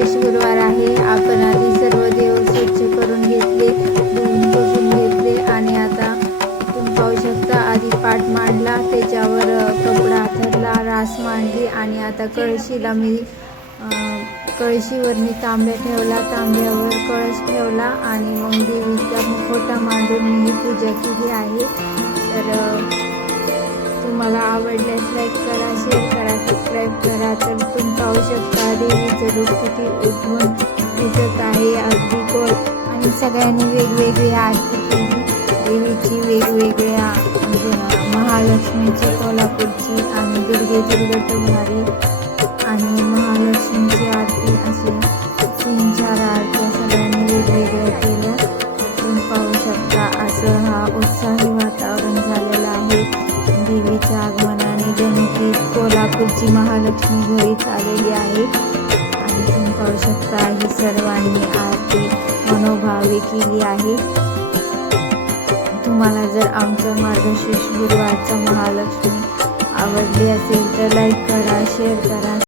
विशेष गुरुवार आहे. आपण आधी सर्व देव स्वच्छ करून घेतले धुवून पुसून घेतले आणि आता तुम्ही पाहू शकता आधी पाठ मांडला त्याच्यावर कपडा थरला रास मांडली आणि आता कळशीला मी कळशीवर मी तांब्या ठेवला तांब्यावर कळश ठेवला आणि मग देवीचा मुखोटा मांडून मी ही पूजा केली आहे. तर तुम्हाला आवडल्यास लाईक करा शेअर करा सबस्क्राईब करा तर तुम्ही पाहू शकता देवीचं रूप उठून दिसत आहे. अगदी गोल आणि सगळ्यांनी वेगवेगळी आरती केली देवीची वेगवेगळ्या म्हणजे महालक्ष्मीची कोल्हापूरची आणि दुर्गे दुर्गटभारी आणि महालक्ष्मीची आरती असे तीन चार आरत्या सगळ्यांनी वेगवेगळ्या केल्या. तुम्ही पाहू शकता असं हा उत्साही वातावरण झालेलं आहे. देवीच्या आणि त्यांची कोल्हापूरची महालक्ष्मी घरीच आलेली आहे. आणि तुम्ही पाहू शकता ही सर्वांनी आरती मनोभावे केली आहे. तुम्हाला जर आमचं मार्गशीर्ष गुरुवारचा महालक्ष्मी आवडली असेल तर लाईक करा शेअर करा.